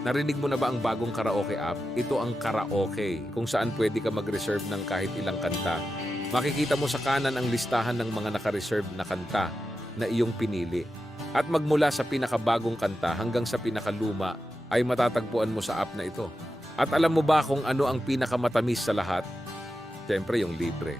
Narinig mo na ba ang bagong karaoke app? Ito ang karaoke, kung saan pwede ka mag-reserve ng kahit ilang kanta. Makikita mo sa kanan ang listahan ng mga naka-reserve na kanta na iyong pinili. At magmula sa pinakabagong kanta hanggang sa pinakaluma ay matatagpuan mo sa app na ito. At alam mo ba kung ano ang pinakamatamis sa lahat? Siyempre yung libre.